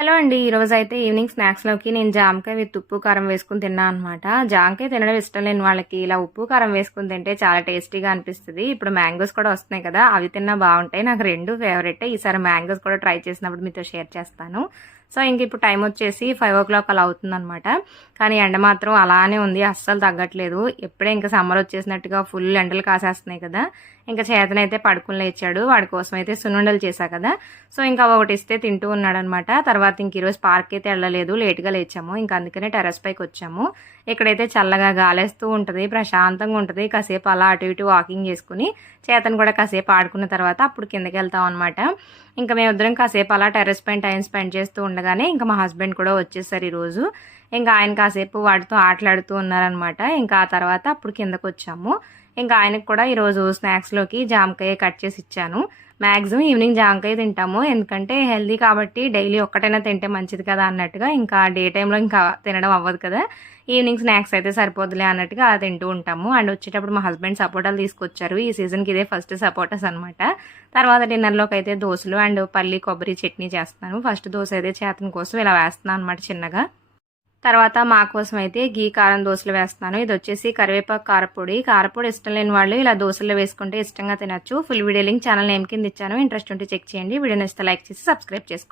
Hello అండి. ఈరోజైతే evening స్నాక్స్‌లోకి నేను జామకాయ విత్ ఉప్పు, కారం వేసుకొని తిన్నా అనమాట. జామకాయ తినడం ఇష్టం లేని వాళ్ళకి ఇలా ఉప్పు, కారం వేసుకొని తింటే చాలా టేస్టీగా అనిపిస్తది. ఇప్పుడు మ్యాంగోస్ కూడా వస్తున్నాయి కదా! అవి తిన్నా బావుంటాయి. నాకు 2 ఫేవరెటే. ఈసారి మ్యాంగోస్ కూడా ట్రై చేసినప్పుడు మీతో షేర్ చేస్తాను. సో, ఇంక ఇప్పుడు టైం వచ్చేసి 5:00 అలా అవుతుందనమాట. కానీ ఎండ మాత్రం అలానే ఉంది. అస్సలు తగ్గట్లేదు. ఎప్పుడే ఇంక సమ్మర్ వచ్చేసినట్టుగా ఫుల్ ఎండలు కాసేస్తున్నాయి కదా! ఇంక చేతనైతే పడుకొని లేచాడు. వాడి కోసం అయితే సున్నుండలు చేశా కదా! సో, ఇంకా ఒకటి ఇస్తే తింటూ ఉన్నాడనమాట. తర్వాత ఇంక ఈరోజు పార్క్‌కి అయితే ఎళ్ళలేదు. లేట్‌గా లేచాము. ఇంక అందుకనే టెర్రస్ పైకొచ్చాము. ఇక్కడైతే చల్లగా గాలేస్తూ ఉంటది. ప్రశాంతంగా ఉంటది. కాసేపు అలా అటు ఇటు వాకింగ్ చేసుకొని, చేతను కూడా కాసేపు ఆడుకున్న తర్వాత అప్పుడు కిందకెళ్తాం అనమాట. ఇంక మేమిద్దరం కాసేపు అలా టెర్రస్ పైన టైం స్పెండ్ చేస్తూ ఉండగానే ఇంక మా హస్బెండ్ కూడా వచ్చేసారు ఈరోజు. ఇంకా ఆయన కాసేపు వాడితో ఆటలాడుతూ ఉన్నారనమాట. ఇంకా ఆ తర్వాత అప్పుడు కిందకొచ్చాము. ఇంకా ఆయనకు కూడా ఈరోజు స్నాక్స్‌లోకి జామకాయ కట్ చేసి ఇచ్చాను. మాక్సిమం ఈవినింగ్ జామకాయ తింటాము. ఎందుకంటే హెల్తీ కాబట్టి డైలీ ఒక్కటైనా తింటే మంచిది కదా అన్నట్టుగా ఇంకా డే టైమ్‌లో ఇంకా తినడం అవ్వదు కదా! ఈవినింగ్ స్నాక్స్ అయితే సరిపోద్దిలే అన్నట్టుగా అలా తింటూ ఉంటాము. అండ్ వచ్చేటప్పుడు మా హస్బెండ్ సపోటాలు తీసుకొచ్చారు. ఈ సీజన్‌కి ఇదే ఫస్ట్ సపోటాస్ అనమాట. తర్వాత డిన్నర్‌లోకైతే దోసలు అండ్ పల్లి కొబ్బరి చట్నీ చేస్తున్నాను. ఫస్ట్ దోస అయితే చేతన్ కోసం ఇలా వేస్తున్నాను అనమాట చిన్నగా. తర్వాత మా కోసం అయితే గీ కారం దోసలు వేస్తున్నాను. ఇదొచ్చేసి కరివేపాకు కారపొడి. కారపొడి ఇష్టం లేని వాళ్ళు ఇలా దోసల్లో వేసుకుంటే ఇష్టంగా తినొచ్చు. Full video link channel name కింద ఇచ్చాను. ఇంట్రెస్ట్ ఉంటే చెక్ చేయండి. వీడియో నచ్చితే లైక్ చేసి సబ్స్క్రైబ్ చేసుకోండి.